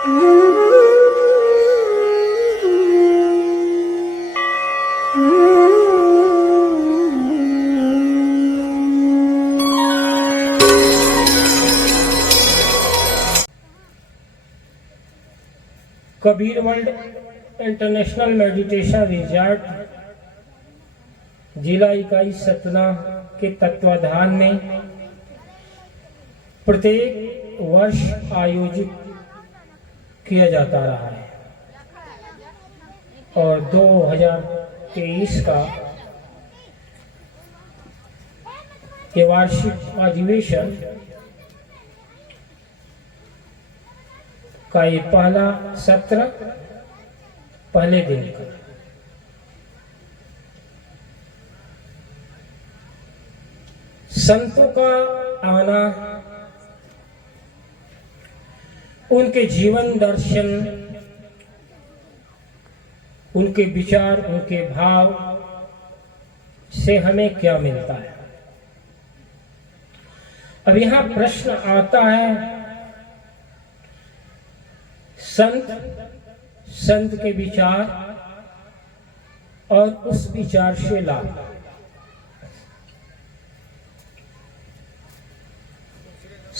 Kabir world international meditation resort जिला इकाई सतना के तत्वाधान में प्रत्येक वर्ष आयोजित किया जाता रहा है और 2023 का ये वार्षिक अधिवेशन का ये पहला सत्र पहले दिन का संतों का आना, उनके जीवन दर्शन, उनके विचार, उनके भाव से हमें क्या मिलता है। अब यहां प्रश्न आता है, संत के विचार और उस विचार से लाभ।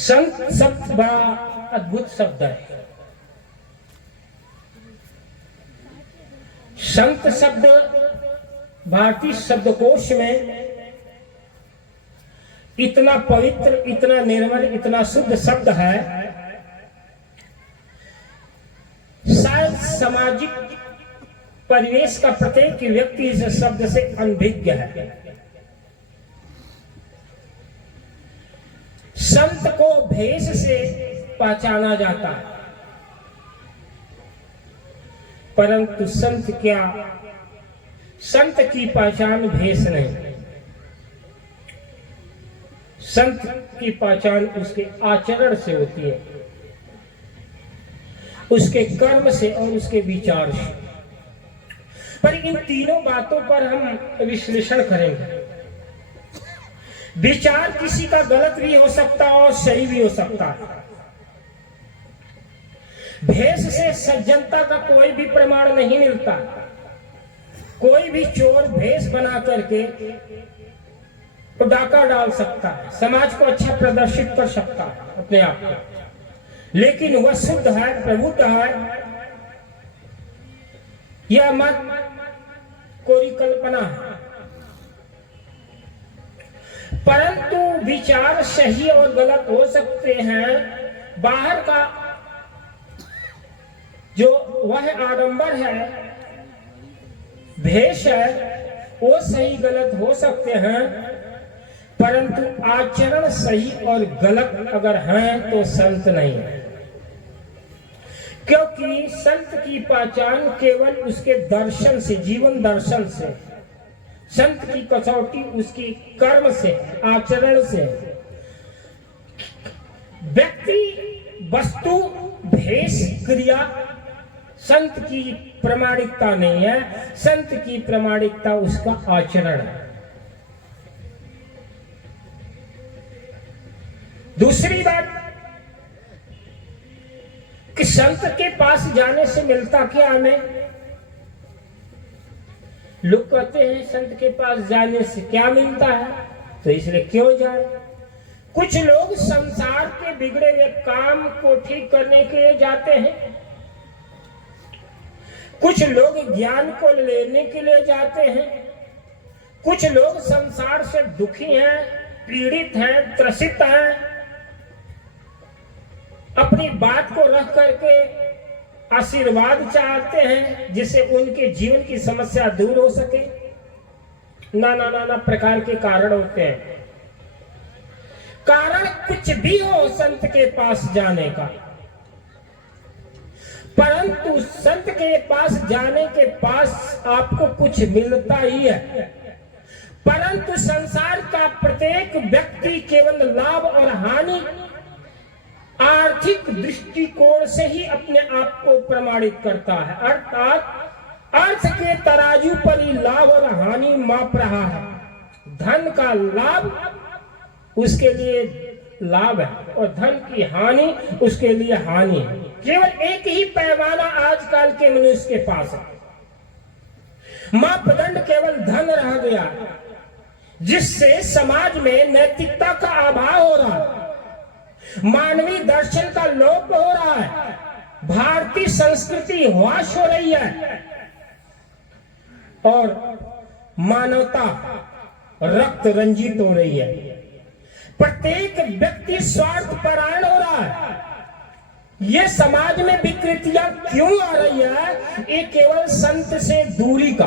संत शब्द बड़ा अद्भुत शब्द है। संत शब्द भारतीय शब्दकोश में इतना पवित्र, इतना निर्मल, इतना शुद्ध शब्द है, शायद सामाजिक परिवेश का प्रत्येक व्यक्ति इस शब्द से अनभिज्ञ है। संत को भेष से पहचाना जाता है, परंतु संत क्या, संत की पहचान भेष नहीं, संत की पहचान उसके आचरण से होती है, उसके कर्म से और उसके विचार से। पर इन तीनों बातों पर हम विश्लेषण करेंगे। विचार किसी का गलत भी हो सकता है और सही भी हो सकता है। भेष से सज्जनता का कोई भी प्रमाण नहीं मिलता। कोई भी चोर भेष बना करके तो डाका डाल सकता है, समाज को अच्छा प्रदर्शित कर सकता है अपने आप को, लेकिन वह शुद्ध है, प्रभुत्व है, यह मत कोई कल्पना है। परंतु विचार सही और गलत हो सकते हैं। बाहर का जो वह आडंबर है, भेष है, वो सही गलत हो सकते हैं, परंतु आचरण सही और गलत अगर हैं तो संत नहीं है। क्योंकि संत की पहचान केवल उसके दर्शन से, जीवन दर्शन से, संत की कसौटी उसकी कर्म से, आचरण से। व्यक्ति, वस्तु, भेष, क्रिया संत की प्रामाणिकता नहीं है। संत की प्रामाणिकता उसका आचरण है। दूसरी बात कि संत के पास जाने से मिलता क्या हमें? लोग कहते हैं संत के पास जाने से क्या मिलता है, तो इसलिए क्यों जाए। कुछ लोग संसार के बिगड़े हुए काम को ठीक करने के लिए जाते हैं, कुछ लोग ज्ञान को लेने के लिए जाते हैं, कुछ लोग संसार से दुखी हैं, पीड़ित हैं, त्रसित हैं, अपनी बात को रख करके आशीर्वाद चाहते हैं जिससे उनके जीवन की समस्या दूर हो सके। नाना प्रकार के कारण होते हैं। कारण कुछ भी हो संत के पास जाने का, परंतु संत के पास जाने के पास आपको कुछ मिलता ही है। परंतु संसार का प्रत्येक व्यक्ति केवल लाभ और हानि, आर्थिक दृष्टिकोण से ही अपने आप को प्रमाणित करता है। अर्थात अर्थ के तराजू पर ही लाभ और हानि माप रहा है। धन का लाभ उसके लिए लाभ है और धन की हानि उसके लिए हानि है। केवल एक ही पैमाना आजकल के मनुष्य के पास है, मापदंड केवल धन रह गया, जिससे समाज में नैतिकता का अभाव हो रहा है, मानवीय दर्शन का लोप हो रहा है, भारतीय संस्कृति ह्रास हो रही है और मानवता रक्त रंजित हो रही है। प्रत्येक व्यक्ति स्वार्थ परायण हो रहा है। ये समाज में विकृतियां क्यों आ रही है? ये केवल संत से दूरी का,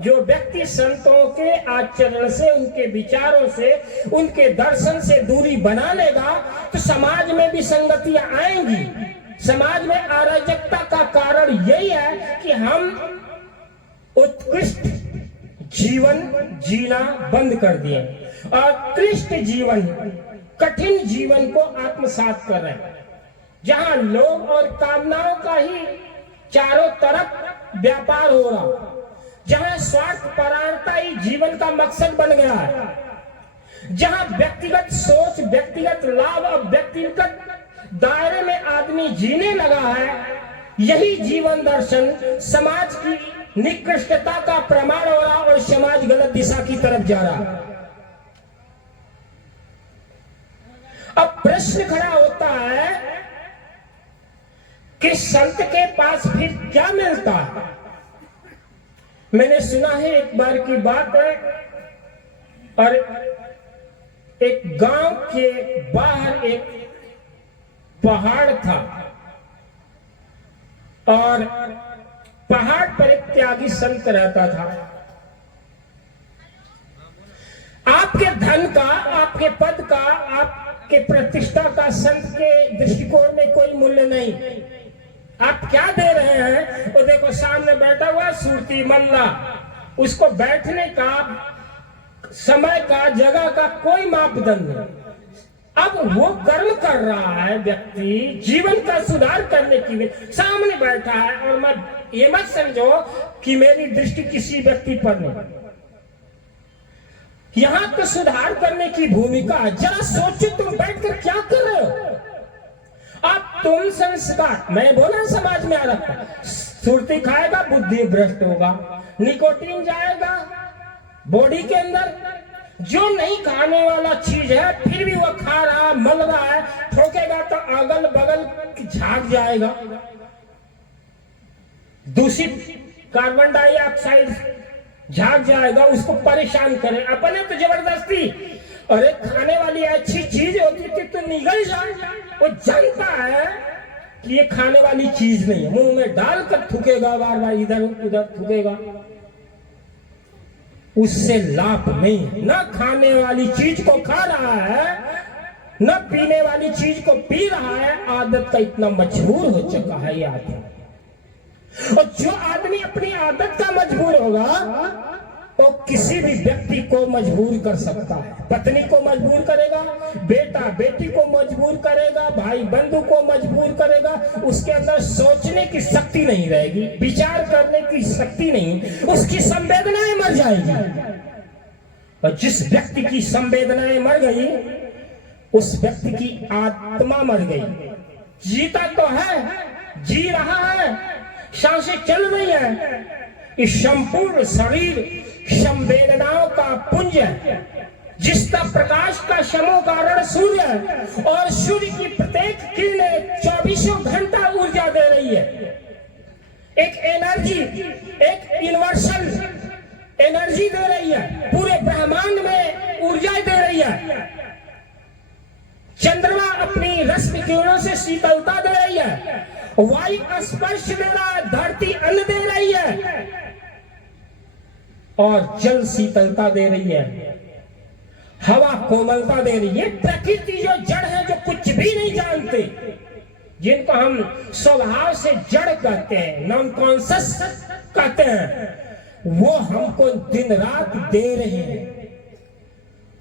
जो व्यक्ति संतों के आचरण से, उनके विचारों से, उनके दर्शन से दूरी बना लेगा तो समाज में भी संगतियां आएंगी। समाज में अराजकता का कारण यही है कि हम उत्कृष्ट जीवन जीना बंद कर दिए और क्लिष्ट जीवन, कठिन जीवन को आत्मसात कर रहे हैं, जहां लोभ और कामनाओं का ही चारों तरफ व्यापार हो रहा, जहां स्वार्थ परायणता ही जीवन का मकसद बन गया है, जहां व्यक्तिगत सोच, व्यक्तिगत लाभ और व्यक्तिगत दायरे में आदमी जीने लगा है। यही जीवन दर्शन समाज की निकृष्टता का प्रमाण हो रहा और समाज गलत दिशा की तरफ जा रहा। अब प्रश्न खड़ा होता है कि संत के पास फिर क्या मिलता है? मैंने सुना है, एक बार की बात है, और एक गांव के बाहर एक पहाड़ था और पहाड़ पर एक त्यागी संत रहता था। आपके धन का, आपके पद का, आपके प्रतिष्ठा का संत के दृष्टिकोण में कोई मूल्य नहीं। आप क्या दे रहे हैं? वो देखो सामने बैठा हुआ सूरती मल्ला, उसको बैठने का, समय का, जगह का कोई मापदंड नहीं। अब वो कर्म कर रहा है व्यक्ति, जीवन का सुधार करने के लिए सामने बैठा है, और मैं ये मत समझो कि मेरी दृष्टि किसी व्यक्ति पर नहीं, यहां तो सुधार करने की भूमिका है। जरा सोचो, तुम बैठकर क्या कर रहे हो? अब तुम संस्कार, मैं बोला समाज में आ रखा, सुरती खाएगा बुद्धि भ्रष्ट होगा, निकोटीन जाएगा बॉडी के अंदर, जो नहीं खाने वाला चीज है फिर भी वो खा रहा, मल रहा है, ठोकेगा तो अगल बगल झाग जाएगा, दूषित कार्बन डाइऑक्साइड झाग जाएगा, उसको परेशान करें। अपने तो जबरदस्ती, अरे खाने वाली अच्छी चीज होती थी तो निगल जाए, वो जानता है कि ये खाने वाली चीज नहीं है, मुंह में डालकर थूकेगा, बार बार इधर उधर थूकेगा, उससे लाभ नहीं है। न खाने वाली चीज को खा रहा है, न पीने वाली चीज को पी रहा है, आदत का इतना मजबूर हो चुका है ये आदमी। और जो आदमी अपनी आदत का मजबूर होगा वो किसी भी व्यक्ति को मजबूर कर सकता है। पत्नी को मजबूर करेगा, बेटा बेटी को मजबूर करेगा, भाई बंधु को मजबूर करेगा। उसके अंदर सोचने की शक्ति नहीं रहेगी, विचार करने की शक्ति नहीं, उसकी संवेदनाएं मर जाएगी। और जिस व्यक्ति की संवेदनाएं मर गई, उस व्यक्ति की आत्मा मर गई। जीता तो है, जी रहा है, सांसें चल रही है, इस संपूर्ण शरीर संवेदनाओं का पुंज है, जिसका प्रकाश का समूह कारण सूर्य है, और सूर्य की प्रत्येक किरण 24 घंटा ऊर्जा दे रही है। एक एनर्जी, एक यूनिवर्सल एनर्जी दे रही है, पूरे ब्रह्मांड में ऊर्जा दे रही है। चंद्रमा अपनी रश्मि किरणों से शीतलता दे रही है, वायु स्पर्श दे रहा है, धरती अन्न दे रही है, और जल शीतलता दे रही है, हवा कोमलता दे रही है। प्रकृति जो जड़ है, जो कुछ भी नहीं जानते, जिनको हम स्वभाव से जड़ कहते हैं, नॉन कॉन्शियस कहते हैं, वो हमको दिन रात दे रहे हैं।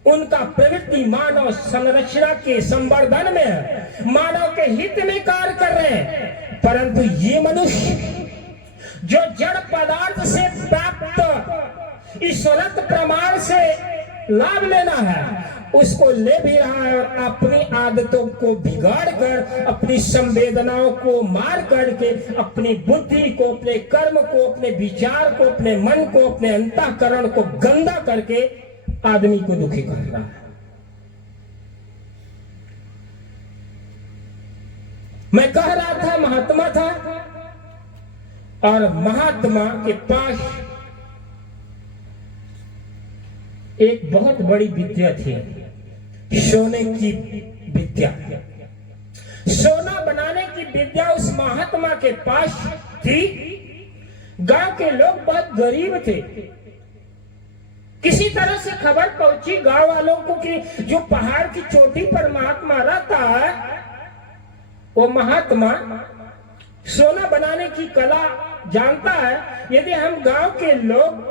उनका प्रवृत्ति मानव संरचना के संवर्धन में है, मानव के हित में कार्य कर रहे हैं। परंतु ये मनुष्य जो जड़ पदार्थ से प्राप्त ईश्वरत्व प्रमाण से लाभ लेना है, उसको ले भी रहा है और अपनी आदतों को बिगाड़ कर, अपनी संवेदनाओं को मार करके, अपनी बुद्धि को, अपने कर्म को, अपने विचार को, अपने मन को, अपने अंतःकरण को गंदा करके आदमी को दुखी कर रहा है। मैं कह रहा था महात्मा था, और महात्मा के पास एक बहुत बड़ी विद्या थी, सोने की विद्या। सोना बनाने की विद्या उस महात्मा के पास थी। गांव के लोग बहुत गरीब थे। किसी तरह से खबर पहुंची गांव वालों को कि जो पहाड़ की चोटी पर महात्मा रहता है, वो महात्मा सोना बनाने की कला जानता है। यदि हम गांव के लोग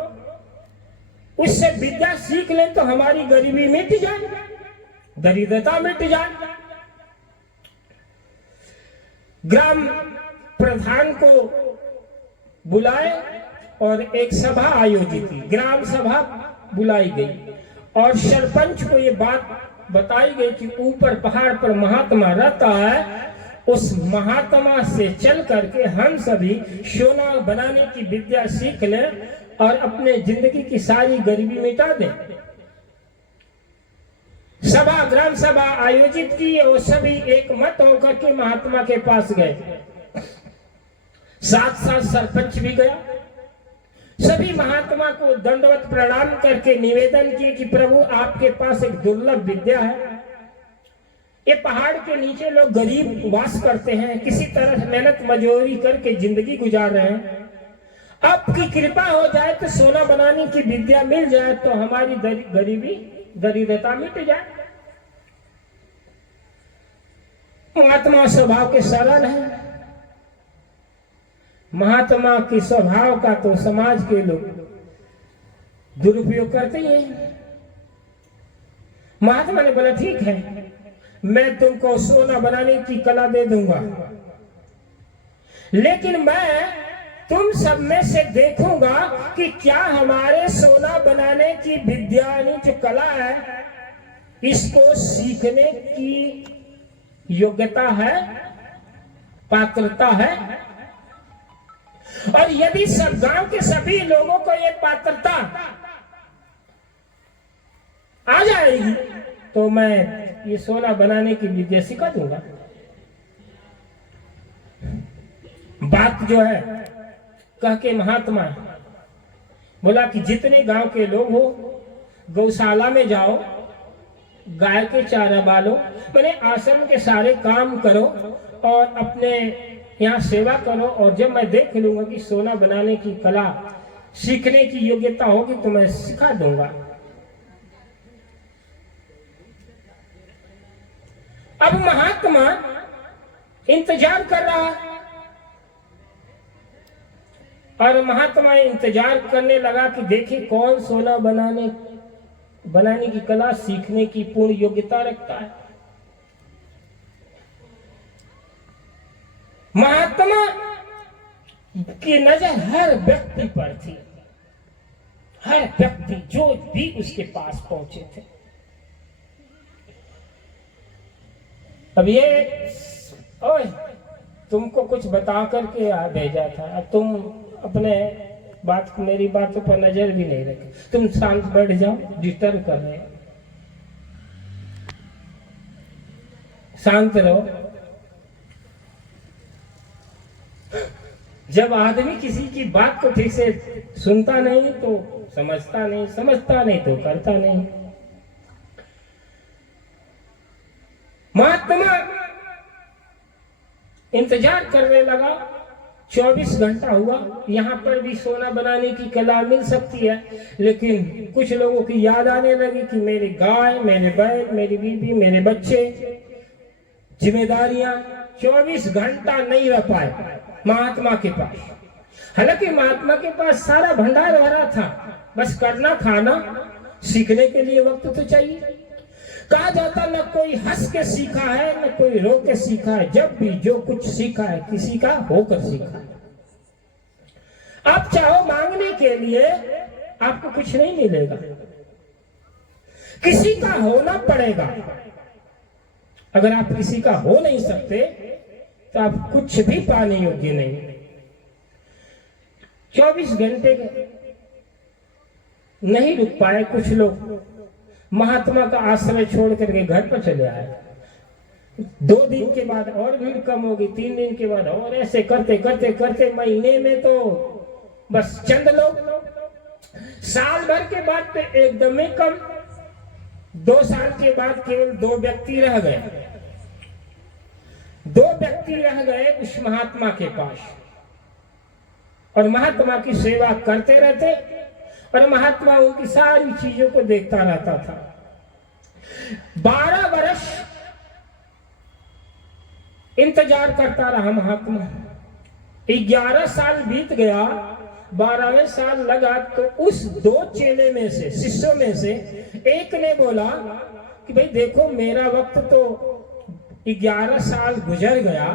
उससे विद्या सीख लें तो हमारी गरीबी मिट जाए, दरिद्रता मिट जाए। ग्राम प्रधान को बुलाए और एक सभा आयोजित की। ग्राम सभा बुलाई गई और सरपंच को ये बात बताई गई कि ऊपर पहाड़ पर महात्मा रहता है, उस महात्मा से चल करके हम सभी सोना बनाने की विद्या सीख लें और अपने जिंदगी की सारी गरीबी मिटा दें। सभा, ग्राम सभा आयोजित की और सभी एक मत होकर के महात्मा के पास गए। साथ साथ सरपंच भी गया। सभी महात्मा को दंडवत प्रणाम करके निवेदन किए कि प्रभु आपके पास एक दुर्लभ विद्या है। ये पहाड़ के नीचे लोग गरीब वास करते हैं, किसी तरह मेहनत मजदूरी करके जिंदगी गुजार रहे हैं। आपकी कृपा हो जाए तो सोना बनाने की विद्या मिल जाए तो हमारी गरीबी, दरिद्रता मिट जाए। महात्मा स्वभाव के सरल है। महात्मा की स्वभाव का तो समाज के लोग दुरुपयोग करते ही हैं। महात्मा ने बोला ठीक है, मैं तुमको सोना बनाने की कला दे दूंगा, लेकिन मैं तुम सब में से देखूंगा कि क्या हमारे सोना बनाने की विद्या यानी जो कला है, इसको सीखने की योग्यता है, पात्रता है। और यदि सब गांव के सभी लोगों को ये पात्रता आ जाएगी तो मैं ये सोना बनाने की विद्या सिखा दूंगा। बात जो है कह के महात्मा बोला कि जितने गांव के लोग हो गौशाला में जाओ, गाय के चारा बालो, मैंने आश्रम के सारे काम करो और अपने यहाँ सेवा करो, और जब मैं देख लूंगा कि सोना बनाने की कला सीखने की योग्यता होगी तो मैं सिखा दूंगा। अब महात्मा इंतजार कर रहा है और महात्मा इंतजार करने लगा कि देखिए कौन सोना बनाने की कला सीखने की पूर्ण योग्यता रखता है। महात्मा की नजर हर व्यक्ति पर थी, हर व्यक्ति जो भी उसके पास पहुंचे थे। अब ये ओए तुमको कुछ बता करके भेजा था, अब तुम अपने बात मेरी बातों पर नजर भी नहीं रखे, तुम शांत बैठ जाओ, डिस्टर्ब कर रहे हो, शांत रहो। जब आदमी किसी की बात को ठीक से सुनता नहीं तो समझता नहीं, समझता नहीं तो करता नहीं। महात्मा इंतजार करने लगा। 24 घंटा हुआ, यहाँ पर भी सोना बनाने की कला मिल सकती है, लेकिन कुछ लोगों की याद आने लगी कि मेरी गाय, मेरे बैल, मेरी बीवी, मेरे बच्चे, जिम्मेदारियां। 24 घंटा नहीं रह पाए महात्मा के पास। हालांकि महात्मा के पास सारा भंडार भरा था, बस करना खाना, सीखने के लिए वक्त तो चाहिए। कहा जाता न कोई हंस के सीखा है न कोई रो के सीखा है, जब भी जो कुछ सीखा है किसी का होकर सीखा है। आप चाहो मांगने के लिए आपको कुछ नहीं मिलेगा, किसी का होना पड़ेगा। अगर आप किसी का हो नहीं सकते तो आप कुछ भी पाने योग्य नहीं। 24 घंटे नहीं रुक पाए कुछ लोग, महात्मा का आश्रय छोड़ करके घर पर चले आए। 2 दिन के बाद और भीड़ कम होगी, 3 दिन के बाद और, ऐसे करते करते करते महीने में तो बस चंद लोग, साल भर के बाद तो एकदम ही कम, 2 साल के बाद केवल 2 व्यक्ति रह गए। 2 व्यक्ति रह गए उस महात्मा के पास, और महात्मा की सेवा करते रहते, और महात्मा उनकी सारी चीजों को देखता रहता था। 12 वर्ष इंतजार करता रहा महात्मा। 11 साल बीत गया, 12वें साल लगा तो उस 2 चेले में से, शिष्यों में से एक ने बोला कि भाई देखो, मेरा वक्त तो 11 साल गुजर गया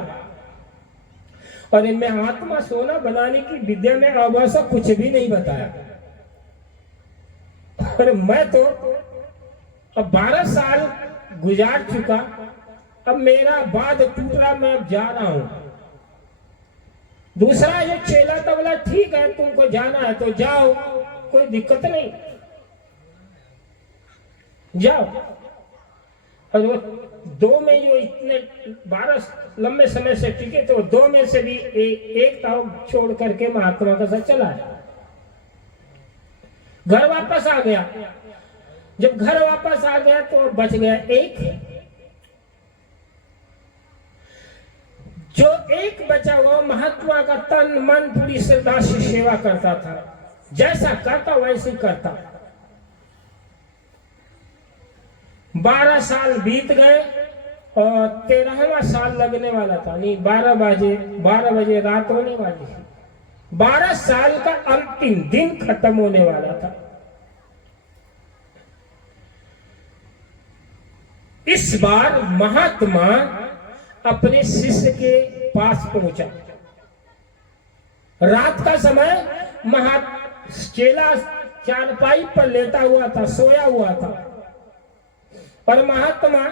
और इनमें आत्मा सोना बनाने की विद्या में अवश्य कुछ भी नहीं बताया, और मैं तो अब 12 साल गुजार चुका, अब मेरा बाद टूट रहा, मैं अब जा रहा हूं। दूसरा जो चेला था बोला, ठीक है, तुमको जाना है तो जाओ, कोई दिक्कत नहीं, जाओ। और वो 2 में जो इतने 12 लंबे समय से टिके, तो 2 में से भी एक ताव छोड़ करके महात्मा का साथ चला है, घर वापस आ गया। जब घर वापस आ गया तो बच गया एक, जो एक बचा हुआ महात्मा का तन मन पूरी श्रद्धा से सेवा करता था, जैसा करता वैसे करता। 12 साल बीत गए और 13वां साल लगने वाला था, नहीं 12 बजे रात होने वाली थी। 12 साल का अंतिम दिन खत्म होने वाला था। इस बार महात्मा अपने शिष्य के पास पहुंचा। रात का समय, चेला चारपाई पर लेटा हुआ था, सोया हुआ था, और महात्मा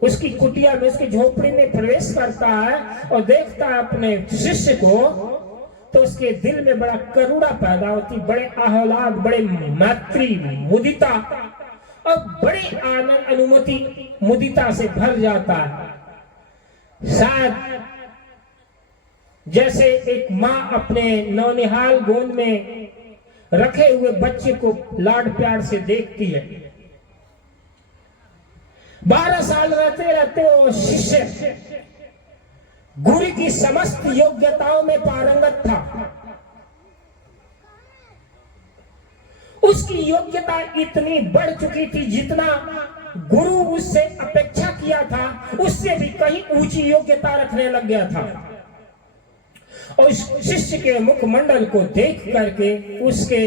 उसकी कुटिया में, उसकी झोपड़ी में प्रवेश करता है और देखता है अपने शिष्य को, तो उसके दिल में बड़ा करुणा पैदा होती, बड़े आह्लाद, बड़े मैत्री मुदिता और बड़े आनंद अनुमति मुदिता से भर जाता है। शायद जैसे एक माँ अपने नौनिहाल गोद में रखे हुए बच्चे को लाड प्यार से देखती है। 12 साल रहते रहते वो शिष्य गुरु की समस्त योग्यताओं में पारंगत था। उसकी योग्यता इतनी बढ़ चुकी थी, जितना गुरु उससे अपेक्षा किया था उससे भी कहीं ऊंची योग्यता रखने लग गया था। और उस शिष्य के मुखमंडल को देख करके, उसके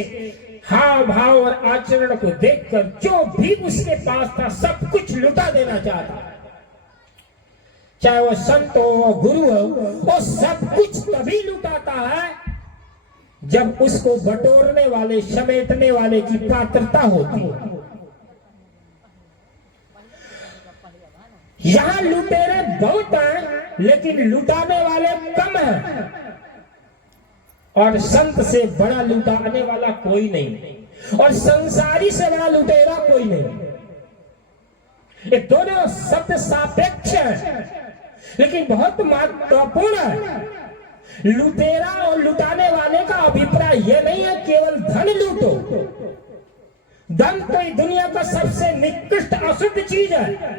हाव भाव और आचरण को देखकर, जो भी उसके पास था सब कुछ लुटा देना चाहता। चाहे वो संत हो, गुरु हो, वो सब कुछ तभी लुटाता है जब उसको बटोरने वाले, समेटने वाले की पात्रता होती है। यहां लुटेरे बहुत हैं, लेकिन लुटाने वाले कम हैं, और संत से बड़ा लुटाने वाला कोई नहीं, और संसारी से बड़ा लुटेरा कोई नहीं। ये दोनों शब्द सापेक्ष हैं, लेकिन बहुत महत्वपूर्ण है। लुटेरा और लुटाने वाले का अभिप्राय यह नहीं है केवल धन लूटो। धन कोई दुनिया का सबसे निकृष्ट अशुद्ध चीज है,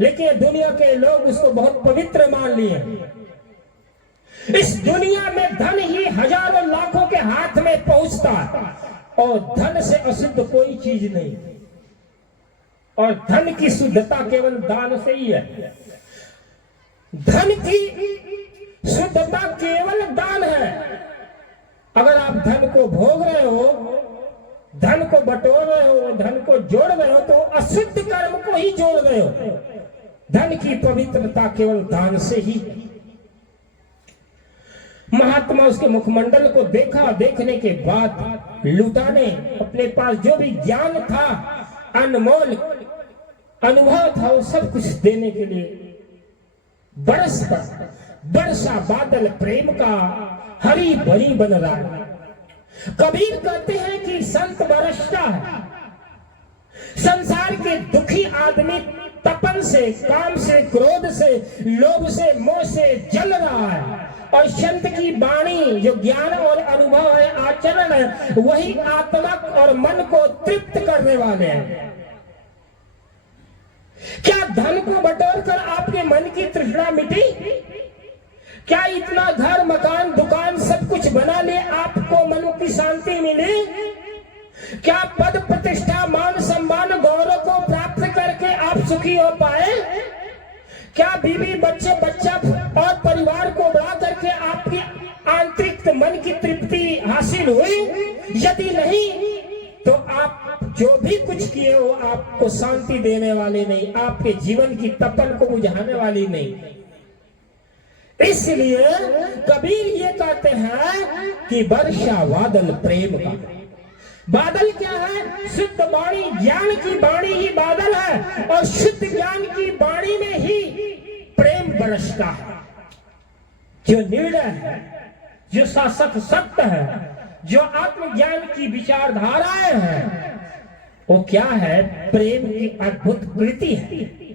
लेकिन दुनिया के लोग उसको बहुत पवित्र मान लिए। इस दुनिया में धन ही हजारों लाखों के हाथ में पहुंचता है, और धन से अशुद्ध कोई चीज नहीं, और धन की शुद्धता केवल दान से ही है। धन की शुद्धता केवल दान है। अगर आप धन को भोग रहे हो, धन को बटोर रहे हो, धन को जोड़ रहे हो, तो अशुद्ध कर्म को ही जोड़ रहे हो। धन की पवित्रता केवल दान से ही है। महात्मा उसके मुखमंडल को देखा, देखने के बाद लुटाने, अपने पास जो भी ज्ञान था अनमोल अनुभव था, वो सब कुछ देने के लिए बरस पर बरसा बादल प्रेम का हरी भरी बन रहा है। कबीर कहते हैं कि संत बरसता है। संसार के दुखी आदमी तपन से, काम से, क्रोध से, लोभ से, मोह से जल रहा है, और संत की वाणी जो ज्ञान और अनुभव है, आचरण है, वही आत्मा और मन को तृप्त करने वाले हैं। क्या धन को बटोर कर आपके मन की तृष्णा मिटी? क्या इतना घर मकान दुकान सब कुछ बना ले आपको मन की शांति मिली? क्या पद प्रतिष्ठा मान सम्मान गौरव को प्राप्त करके आप सुखी हो पाए? क्या बीवी बच्चे बच्चा और परिवार को बढ़ा करके आपकी आंतरिक मन की तृप्ति हासिल हुई? यदि नहीं तो आप जो भी कुछ किए हो आपको शांति देने वाले नहीं, आपके जीवन की तपन को बुझाने वाली नहीं। इसलिए कबीर ये कहते हैं कि वर्षा बादल प्रेम का। बादल क्या है? शुद्ध वाणी, ज्ञान की वाणी ही बादल है, और शुद्ध ज्ञान की वाणी में ही प्रेम बरसता है। जो निर्णय है, जो शाश्वत सत्य है, जो आत्मज्ञान की विचारधाराएं हैं, वो क्या है? प्रेम की अद्भुत कृति है।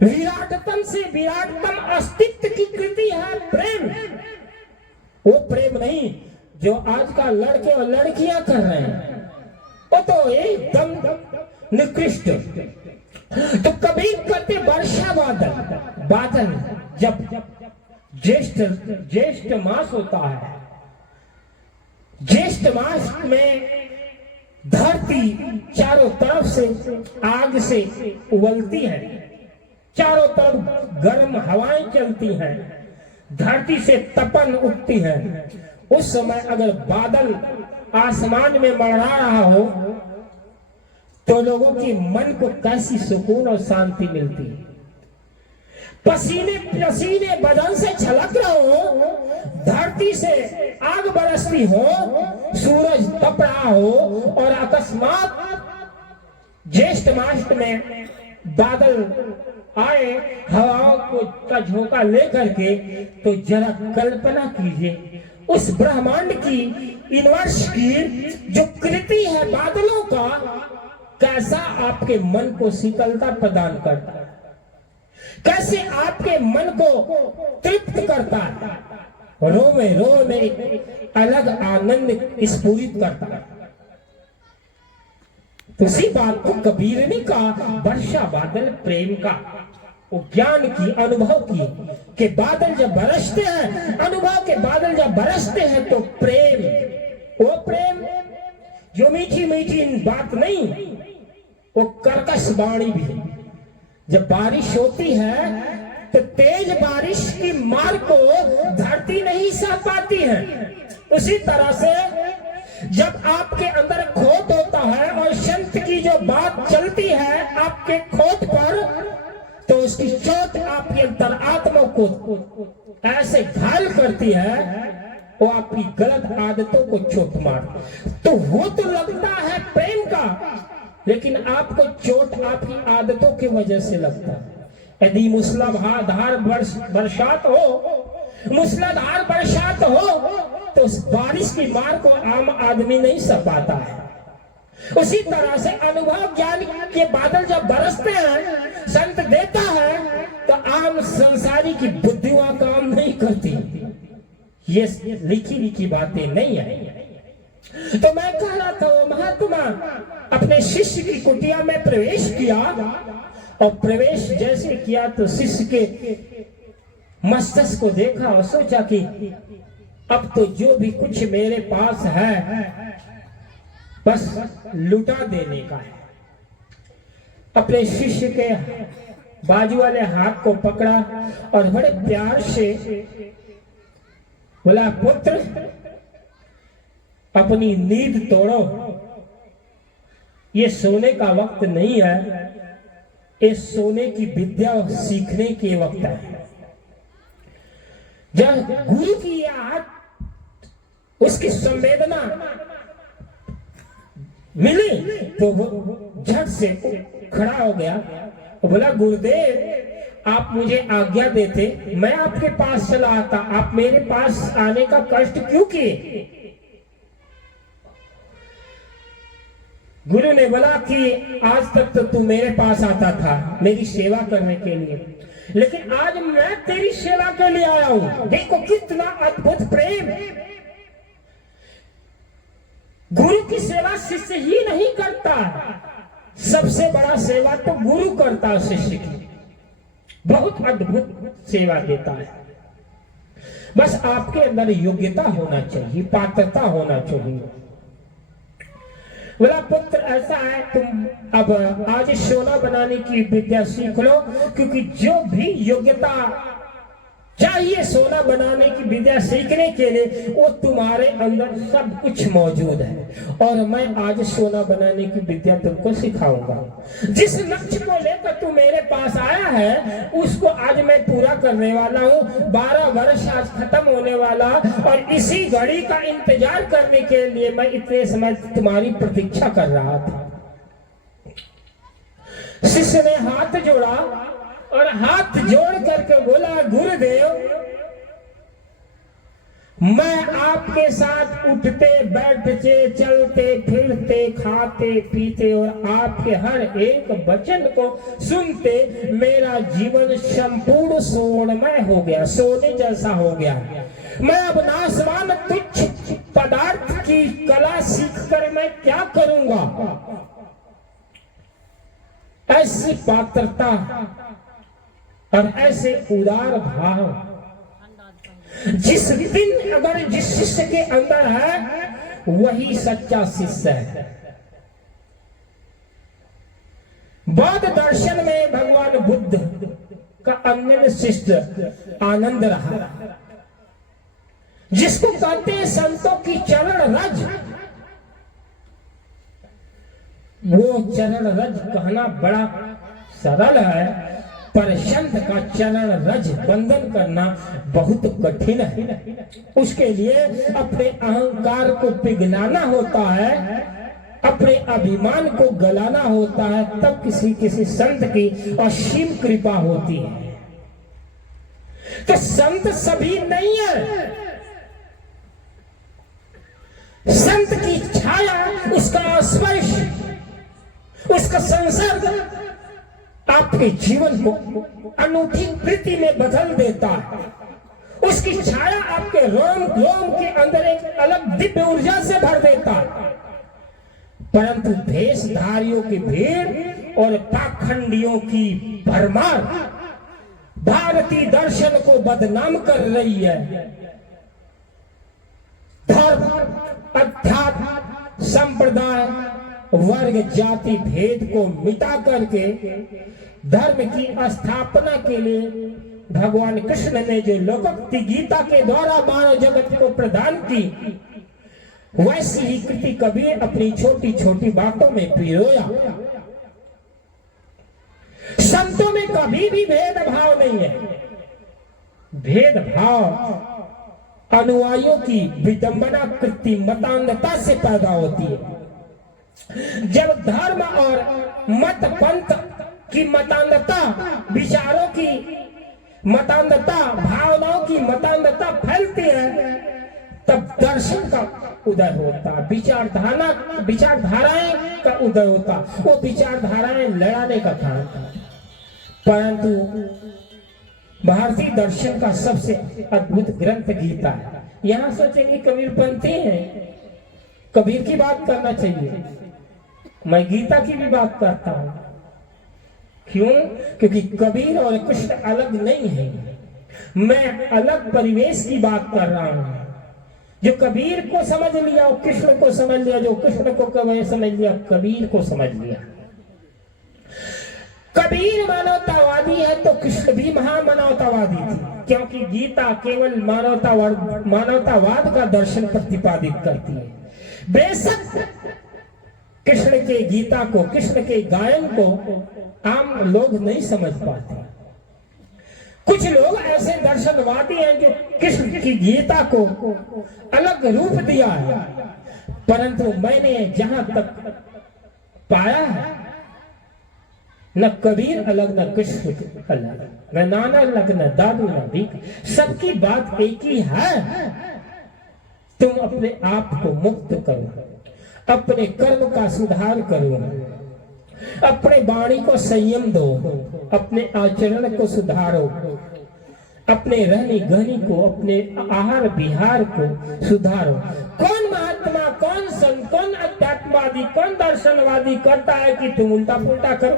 विराटतम से विराटतम अस्तित्व की कृति है प्रेम। वो प्रेम नहीं जो आज का लड़के और लड़कियां कर रहे हैं, वो तो एकदम निकृष्ट। तो कभी कहते वर्षा बादल, बादल जब ज्येष्ठ मास होता है, ज्येष्ठ मास में धरती चारों तरफ से आग से उबलती है, चारों तरफ गर्म हवाएं चलती हैं, धरती से तपन उठती है। उस समय अगर बादल आसमान में मंडरा रहा हो तो लोगों की मन को कैसी सुकून और शांति मिलती है। पसीने पसीने बदन से छलक रहा हो, धरती से आग बरसती हो, सूरज तप रहा हो, और अकस्मात ज्येष्ठ मास में बादल आए हवाओं को का झोंका लेकर के, तो जरा कल्पना कीजिए उस ब्रह्मांड की, यूनिवर्स की जो कृति है बादलों का, कैसा आपके मन को शीतलता प्रदान करता है, कैसे आपके मन को तृप्त करता है, रो में एक अलग आनंद स्फुरित करता है। तो उसी बात को कबीर ने कहा वर्षा बादल प्रेम का, वो ज्ञान की, अनुभव की, कि बादल जब बरसते हैं, अनुभव के बादल जब बरसते हैं तो प्रेम, वो प्रेम जो मीठी मीठी बात नहीं, वो कर्कश वाणी भी। जब बारिश होती है तो तेज बारिश की मार को धरती नहीं सह पाती है। उसी तरह से जब आपके अंदर खोट होता है और संत की जो बात चलती है आपके खोट पर, तो उसकी चोट आपके अंतरात्मा को ऐसे घायल करती है, वो आपकी गलत आदतों को चोट मारती। तो वो तो लगता है प्रेम का, लेकिन आपको चोट आपकी आदतों की वजह से लगता है। यदि मूसलाधार बरसात हो, मूसलाधार बरसात हो, तो उस बारिश की मार को आम आदमी नहीं सह पाता है। उसी तरह से अनुभव ज्ञान के बादल जब बरसते हैं, संत देता है, तो आम संसारी की बुद्धियां काम नहीं करती। ये लिखी बातें नहीं है। तो मैं कह रहा था, वो महात्मा अपने शिष्य की कुटिया में प्रवेश किया, और प्रवेश जैसे किया तो शिष्य के मस्तिष्क को देखा और सोचा कि अब तो जो भी कुछ मेरे पास है बस लुटा देने का है। अपने शिष्य के बाजू वाले हाथ को पकड़ा और बड़े प्यार से बोला, पुत्र अपनी नींद तोड़ो, ये सोने का वक्त नहीं है, ये सोने की विद्या सीखने के वक्त है। जब गुरु की याद, उसकी संवेदना मिली तो वो झट से खड़ा हो गया और बोला, गुरुदेव आप मुझे आज्ञा देते, मैं आपके पास चला आता, आप मेरे पास आने का कष्ट क्यों किए? गुरु ने बोला कि आज तक तो तू मेरे पास आता था मेरी सेवा करने के लिए, लेकिन आज मैं तेरी सेवा के लिए आया हूं। देखो कितना अद्भुत प्रेम। गुरु की सेवा शिष्य ही नहीं करता, सबसे बड़ा सेवा तो गुरु करता है शिष्य की, बहुत अद्भुत सेवा देता है। बस आपके अंदर योग्यता होना चाहिए, पात्रता होना चाहिए। बोला, पुत्र ऐसा है, तुम अब आज सोना बनाने की विद्या सीख लो, क्योंकि जो भी योग्यता चाहिए सोना बनाने की विद्या सीखने के लिए वो तुम्हारे अंदर सब कुछ मौजूद है, और मैं आज सोना बनाने की विद्या तुमको सिखाऊंगा। जिस लक्ष्य को लेकर तू मेरे पास आया है उसको आज मैं पूरा करने वाला हूँ। 12 वर्ष आज खत्म होने वाला, और इसी घड़ी का इंतजार करने के लिए मैं इतने समय तुम्हारी प्रतीक्षा कर रहा था। शिष्य ने हाथ जोड़ा और हाथ जोड़ करके बोला, गुरुदेव मैं आपके साथ उठते बैठते चलते फिरते खाते पीते और आपके हर एक वचन को सुनते मेरा जीवन संपूर्ण सोनमय हो गया, सोने जैसा हो गया। मैं अब नाशवान तुच्छ पदार्थ की कला सीखकर मैं क्या करूंगा? ऐसी पात्रता और ऐसे उदार भाव जिस दिन अगर जिस शिष्य के अंदर है वही सच्चा शिष्य है। बौद्ध दर्शन में भगवान बुद्ध का अन्य शिष्य आनंद रहा, जिसको कहते हैं संतों की चरण रज। वो चरण रज कहना बड़ा सरल है, पर संत का चरण रज बंधन करना बहुत कठिन है। उसके लिए अपने अहंकार को पिघलाना होता है, अपने अभिमान को गलाना होता है, तब किसी संत की असीम कृपा होती है। तो संत सभी नहीं है। संत की छाया, उसका स्पर्श, उसका संसर्ग आपके जीवन को अनूठी वृत्ति में बदल देता है। उसकी छाया आपके रोम रोम के अंदर एक अलग दिव्य ऊर्जा से भर देता है। परंतु भेषधारियों की भीड़ और पाखंडियों की भरमार भारतीय दर्शन को बदनाम कर रही है। धर्म, अध्यात्म, संप्रदाय, वर्ग, जाति भेद को मिटा करके धर्म की स्थापना के लिए भगवान कृष्ण ने जो लोकोक्ति गीता के द्वारा मानव जगत को प्रदान की, वैसी ही कृति कबीर अपनी छोटी छोटी बातों में पिरोया। संतों में कभी भी भेदभाव नहीं है। भेदभाव अनुयायियों की विडंबना कृति मतान्धता से पैदा होती है। जब धर्म और मत पंथ की मतान्धता, विचारों की मतान्धता, भावनाओं की मतान्धता फैलती है, तब दर्शन का उदय होता, विचारधाराएं का उदय होता। वो विचारधाराएं लड़ाने का कारण था। परंतु भारतीय दर्शन का सबसे अद्भुत ग्रंथ गीता है। यहां सोचेंगे कबीरपंथी हैं, कबीर की बात करना चाहिए। मैं गीता की भी बात करता हूं। क्यों? क्योंकि कबीर और कृष्ण अलग नहीं है। मैं अलग परिवेश की बात कर रहा हूं। जो कबीर को समझ लिया वो कृष्ण को समझ लिया, जो कृष्ण को कबीर समझ लिया कबीर को समझ लिया। कबीर मानवतावादी है तो कृष्ण भी महामानवतावादी थी, क्योंकि गीता केवल मानवतावाद का दर्शन प्रतिपादित करती है। बेशक कृष्ण के गीता को, कृष्ण के गायन को आम लोग नहीं समझ पाते। कुछ लोग ऐसे दर्शनवादी हैं जो कृष्ण की गीता को अलग रूप दिया है। परंतु मैंने जहां तक पाया है। न कबीर अलग, न कृष्ण अलग, न नाना अलग, न दादू, न भीख, सबकी बात एक ही है। तुम अपने आप को मुक्त करो, अपने कर्म का सुधार करो, अपने वाणी को संयम दो, अपने आचरण को सुधारो, अपने रहनी गहनी को, अपने आहार विहार को सुधारो। कौन महात्मा, कौन संत, कौन अध्यात्मवादी, कौन दर्शनवादी करता है कि तुम उल्टा पुल्टा करो?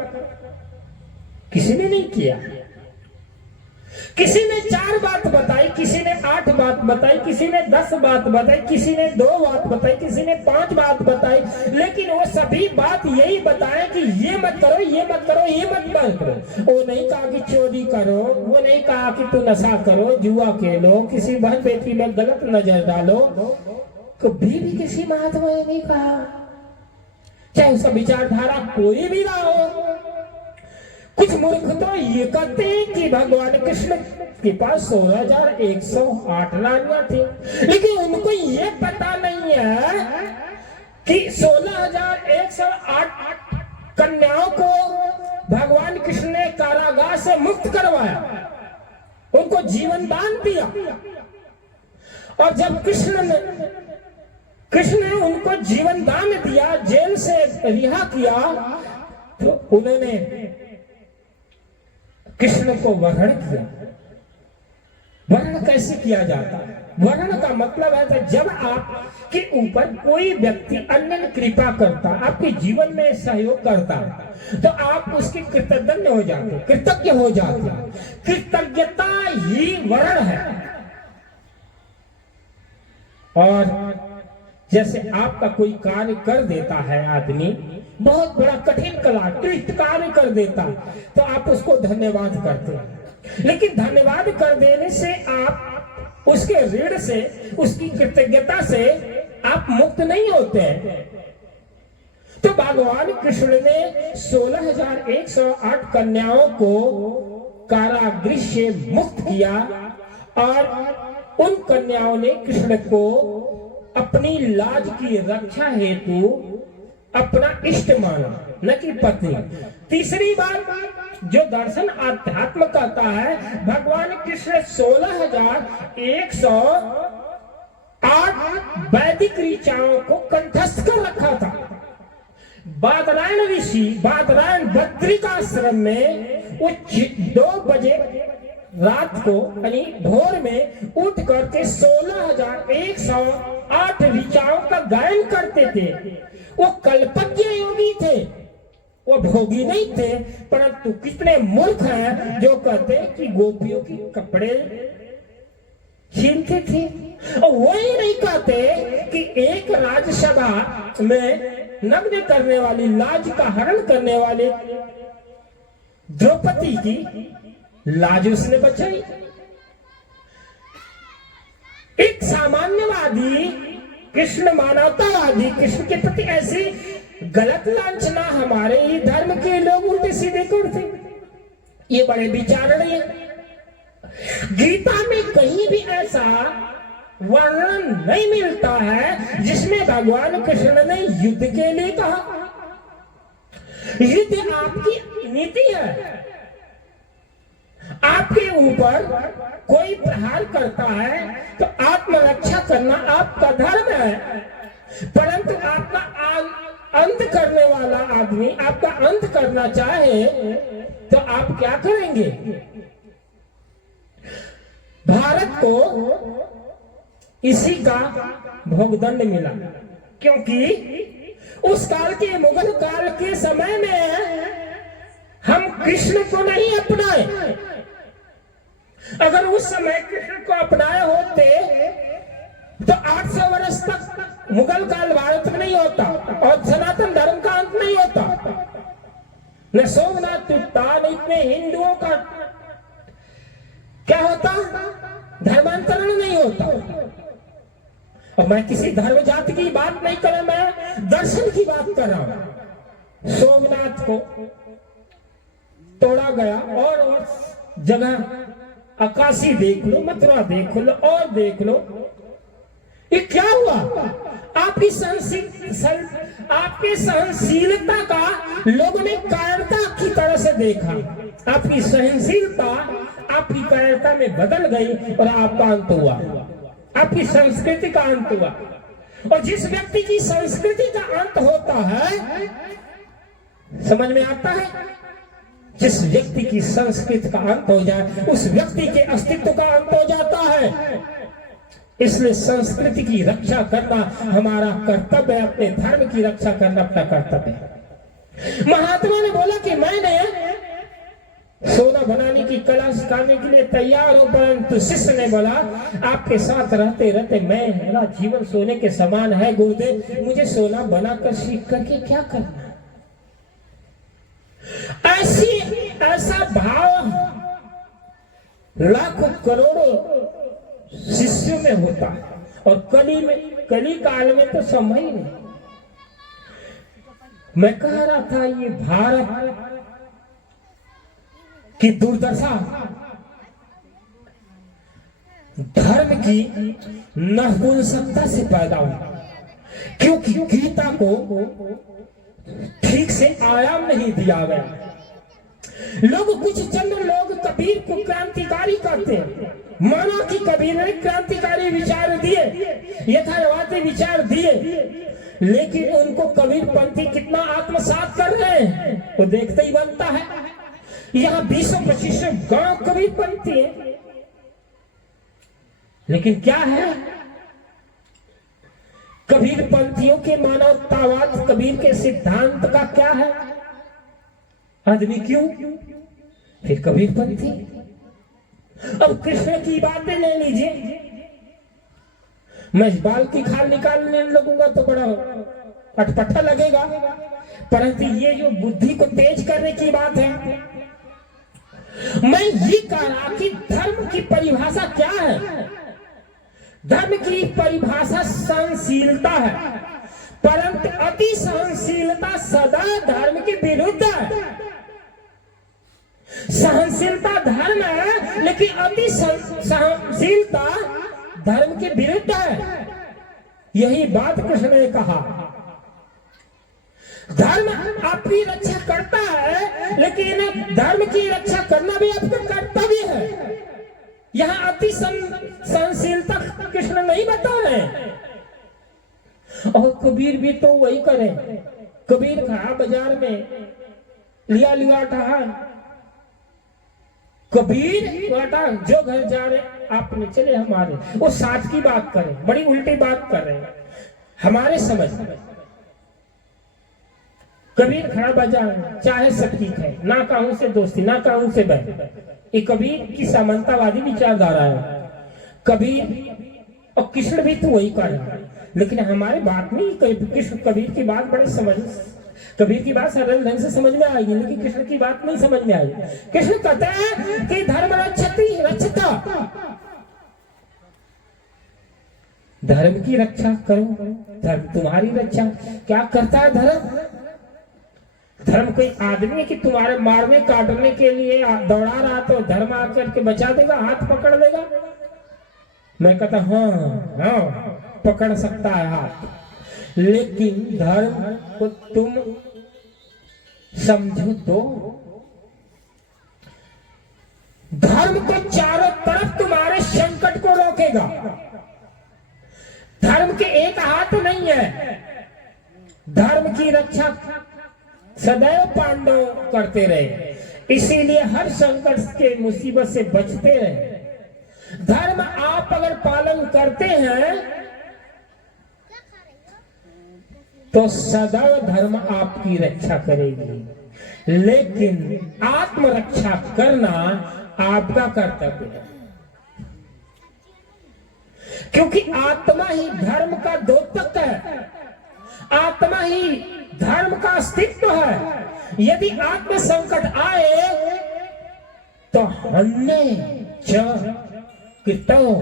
किसी ने नहीं किया। किसी ने 4 बात बताई, किसी ने 8 बात बताई, किसी ने 10 बात बताई, किसी ने 2 बात बताई, किसी ने 5 बात बताई, लेकिन वो सभी बात यही बताए कि ये मत करो, ये मत करो, ये मत करो। वो नहीं कहा कि चोरी करो, वो नहीं कहा कि तू नशा करो, जुआ खेलो, किसी बहन बेटी में गलत नजर डालो, कभी भी किसी महात्मा ने नहीं कहा, चाहे उसका विचारधारा कोई भी ना हो। कुछ मूर्ख तो ये कहते हैं कि भगवान कृष्ण के पास 16,108 रानियां थी, लेकिन उनको ये पता नहीं है कि 16,108 कन्याओं को भगवान कृष्ण ने कारागार से मुक्त करवाया, उनको जीवन दान दिया। और जब कृष्ण ने उनको जीवन दान दिया, जेल से रिहा किया, तो उन्होंने कृष्ण को वरण किया। वरण कैसे किया जाता है? वरण का मतलब है जब आपके ऊपर कोई व्यक्ति अन्य कृपा करता, आपके जीवन में सहयोग करता है, तो आप उसके कृतज्ञ हो जाते, कृतज्ञ हो जाते। कृतज्ञता ही वरण है। और जैसे आपका कोई कार्य कर देता है आदमी, बहुत बड़ा कठिन क्लिष्ट कार्य कर देता, तो आप उसको धन्यवाद करते हैं। लेकिन धन्यवाद कर देने से आप उसके ऋण से, उसकी कृतज्ञता से आप मुक्त नहीं होते हैं। तो भगवान कृष्ण ने 16,108 कन्याओं को कारागृह से मुक्त किया, और उन कन्याओं ने कृष्ण को अपनी लाज की रक्षा हेतु अपना इष्ट माना, न कि पत्नी। तीसरी बात जो दर्शन अध्यात्म कहता है, भगवान कृष्ण 16,108 वैदिक ऋचाओं को कंठस्थ कर रखा था। बादरायण ऋषि, बादरायण बद्रिकाश्रम में वो 2 बजे रात को यानी भोर में उठ करके 16,108 ऋचाओं का गायन करते थे। वो कल्पज्ञ योगी थे, वो भोगी नहीं थे। परंतु कितने मूर्ख हैं जो कहते कि गोपियों के कपड़े छीनते थे। और वो ही नहीं कहते कि एक राज्यसभा में नग्न करने वाली, लाज का हरण करने वाले द्रौपदी की लाज उसने बचाई। एक सामान्यवादी, कृष्ण मानवतावादी, कृष्ण के प्रति ऐसी गलत लांछना हमारे ही धर्म के लोग उल्टे सीधे करते, ये बड़े विचारणीय है। गीता में कहीं भी ऐसा वर्णन नहीं मिलता है जिसमें भगवान कृष्ण ने युद्ध के लिए कहा। युद्ध आपकी नीति है। आपके ऊपर कोई प्रहार करता है तो आत्मरक्षा करना आपका धर्म है। परंतु आपका अंत करने वाला आदमी आपका अंत करना चाहे तो आप क्या करेंगे? भारत को इसी का भोगदंड मिला, क्योंकि उस काल के मुगल काल के समय में हम कृष्ण को नहीं अपनाए। अगर उस समय कृष्ण को अपनाए होते तो 800 वर्ष तक मुगल काल भारत में नहीं होता और सनातन धर्म का अंत नहीं होता, न सोमनाथ टूटता, न इतने हिंदुओं का क्या होता, धर्मांतरण नहीं होता। और मैं किसी धर्म जाति की बात नहीं कर रहा, मैं दर्शन की बात कर रहा हूं। सोमनाथ को तोड़ा गया और जगह अकाशी देख लो, मथुरा देख लो और देख लो, ये क्या हुआ? आपकी आपके सहनशीलता का लोगों ने कायरता की तरह से देखा। आपकी सहनशीलता आपकी कायरता में बदल गई और आपका अंत हुआ, आपकी संस्कृति का अंत हुआ। और जिस व्यक्ति की संस्कृति का अंत होता है, समझ में आता है, जिस व्यक्ति की संस्कृति का अंत हो जाए उस व्यक्ति के अस्तित्व का अंत हो जाता है। इसलिए संस्कृति की रक्षा करना हमारा कर्तव्य है, अपने धर्म की रक्षा करना अपना कर्तव्य है। महात्मा ने बोला कि मैंने सोना बनाने की कला सिखाने के लिए तैयार हूं, परंतु शिष्य ने बोला आपके साथ रहते रहते मेरा जीवन सोने के समान है गुरुदेव, मुझे सोना बनाकर सीख करके क्या करना। ऐसा भाव लाखों करोड़ों शिष्यों में होता है, और कली काल में तो संभव ही नहीं। मैं कह रहा था ये भारत की दुर्दशा धर्म की नपुंसकता से पैदा हुआ, क्योंकि गीता को ठीक से आयाम नहीं दिया गया। कुछ चंद लोग कबीर को क्रांतिकारी कहते हैं, माना कि कबीर ने क्रांतिकारी विचार दिए, यथार्थवादी विचार दिए, लेकिन उनको कबीर पंथी कितना आत्मसात कर रहे हैं वो देखते ही बनता है। यहाँ 20-25 गांव कबीर पंथी है, लेकिन क्या है कबीर पंथियों के मानवतावाद, कबीर के सिद्धांत का क्या है? आदमी क्यों फिर कबीर पंथी। अब कृष्ण की बातें ले लीजिए, मैं बाल की खाल निकालने लगूंगा तो बड़ा अटपटा लगेगा, परंतु ये जो बुद्धि को तेज करने की बात है, मैं ये कह रहा कि धर्म की परिभाषा क्या है। धर्म की परिभाषा सहनशीलता है, परंतु अति सहनशीलता सदा धर्म के विरुद्ध है। सहनशीलता धर्म है, लेकिन अति सहनशीलता धर्म के विरुद्ध है। यही बात कृष्ण ने कहा। धर्म आपकी रक्षा करता है, लेकिन धर्म की रक्षा करना भी आपका कर्तव्य है। यहाँ अति सहनशीलता कृष्ण नहीं बता रहे, और कबीर भी तो वही करे। कबीर खड़ा बाजार में लिया था, कबीर बेटा जो घर जा रहे आपने चले हमारे, वो साथ की बात करें, बड़ी उल्टी बात कर रहे हैं हमारे समझ में। कबीर खड़ा बाजार चाहे सब ठीक है, ना कहूं से दोस्ती, ना कहूं से बैठ, ये कबीर की सामंतावादी विचारधारा है। कबीर और कृष्ण भी तो वही कर रहे हैं, लेकिन हमारे बात में कृष्ण कबीर की बात बड़े समझ, कबीर की बात सरल ढंग से समझ में आएगी, लेकिन कृष्ण की बात नहीं समझ में आएगी। कृष्ण कहते हैं कि धर्म रक्षता, धर्म की रक्षा करो, धर्म तुम्हारी रक्षा क्या करता है। धर्म कोई आदमी कि तुम्हारे मारने काटने के लिए दौड़ा रहा तो धर्म आकर के बचा देगा, हाथ पकड़ देगा। मैं कहता हाँ पकड़ सकता है हाथ, लेकिन धर्म को तुम समझो तो धर्म को चारों तरफ तुम्हारे संकट को रोकेगा। धर्म के एक हाथ नहीं है, धर्म की रक्षा सदैव पांडव करते रहे, इसीलिए हर संकट के मुसीबत से बचते रहे। धर्म आप अगर पालन करते हैं तो सदैव धर्म आपकी रक्षा करेगी, लेकिन आत्मरक्षा करना आपका कर्तव्य है, क्योंकि आत्मा ही धर्म का द्योतक है, आत्मा ही धर्म का अस्तित्व है। यदि आत्म संकट आए तो हमने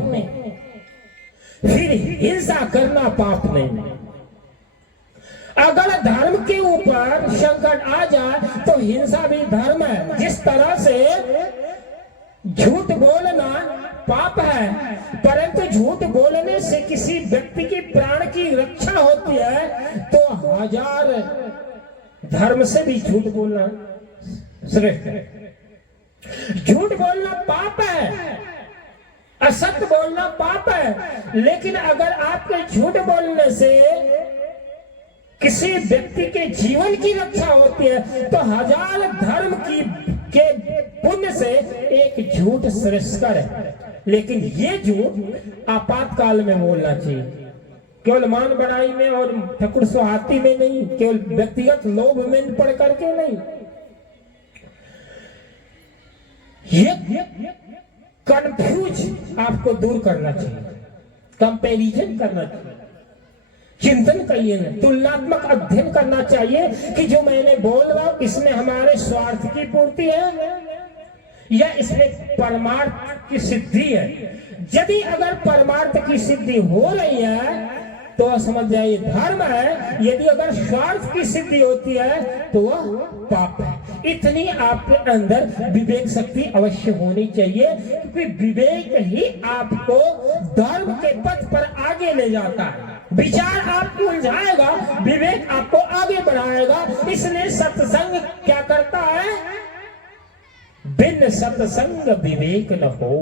में फिर हिंसा करना पाप नहीं। अगर धर्म के ऊपर संकट आ जाए तो हिंसा भी धर्म है। जिस तरह से झूठ बोलना पाप है, परंतु झूठ बोलने से किसी व्यक्ति की प्राण की रक्षा होती है तो 1000 धर्म से भी झूठ बोलना श्रेष्ठ है। झूठ बोलना पाप है, असत्य बोलना पाप है, लेकिन अगर आपके झूठ बोलने से किसी व्यक्ति के जीवन की रक्षा होती है तो 1000 धर्म के पुण्य से एक झूठ श्रेष्ठकर है। लेकिन ये झूठ आपातकाल में बोलना चाहिए, केवल मान बढ़ाई में और ठकुर सुहाती में नहीं, केवल व्यक्तिगत लोभ में पढ़ करके नहीं। ये कंफ्यूज आपको दूर करना चाहिए, कंपैरिजन करना चाहिए, चिंतन करिए, तुलनात्मक अध्ययन करना चाहिए कि जो मैंने बोल रहा हूं इसमें हमारे स्वार्थ की पूर्ति है या इसमें परमार्थ की सिद्धि है। यदि अगर परमार्थ की सिद्धि हो रही है तो समझ जाइए धर्म है, यदि अगर स्वार्थ की सिद्धि होती है तो वह पाप है। इतनी आपके अंदर विवेक शक्ति अवश्य होनी चाहिए, क्योंकि विवेक ही आपको धर्म के पथ पर आगे ले जाता है। विचार आपको उलझाएगा, विवेक आपको आगे बढ़ाएगा। इसलिए सत्संग क्या करता है? बिन सत्संग विवेक न हो।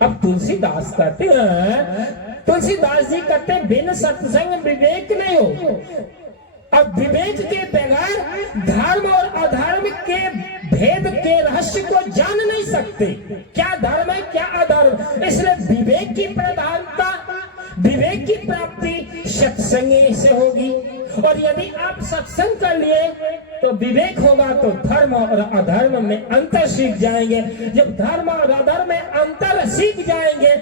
अब तुलसीदास कहते हैं, तुलसीदास जी कहते हैं बिन सत्संग विवेक नहीं हो। अब विवेक के बगैर धर्म और अधर्म के भेद के रहस्य को जान नहीं सकते, क्या धर्म है क्या अधर्म। इसलिए विवेक की प्रधानता, विवेक की प्राप्ति सत्संग से होगी। और यदि आप सत्संग कर लिए तो विवेक होगा तो धर्म और अधर्म में अंतर सीख जाएंगे। जब धर्म और अधर्म में अंतर सीख जाएंगे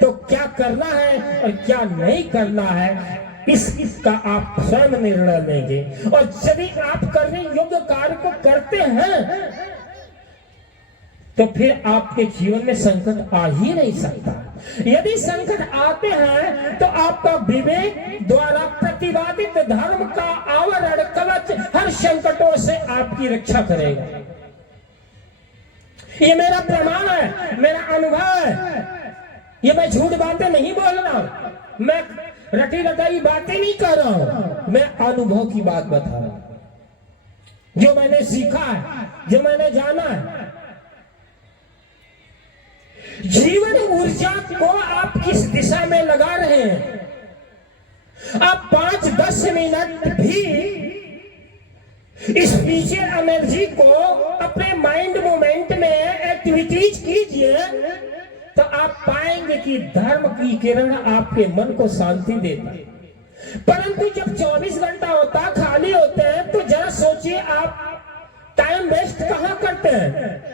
तो क्या करना है और क्या नहीं करना है इसका आप स्वयं निर्णय लेंगे। और यदि आप करने योग्य कार्य को करते हैं तो फिर आपके जीवन में संकट आ ही नहीं सकता। यदि संकट आते हैं तो आपका विवेक द्वारा प्रतिपादित धर्म का आवरण कवच हर संकटों से आपकी रक्षा करेगा। ये मेरा प्रमाण है, मेरा अनुभव है। ये मैं झूठ बातें नहीं बोल रहा हूं, मैं रटी रटाई बातें नहीं कर रहा हूं, मैं अनुभव की बात बता रहा हूं, जो मैंने सीखा है, जो मैंने जाना है। जीवन ऊर्जा को आप किस दिशा में लगा रहे हैं? आप 5-10 मिनट भी इस स्पिरिचुअल एनर्जी को अपने माइंड मूवमेंट में एक्टिविटीज कीजिए तो आप पाएंगे कि धर्म की किरण आपके मन को शांति देता है। परंतु जब 24 घंटा होता खाली होते हैं तो जरा सोचिए आप टाइम वेस्ट कहां करते हैं।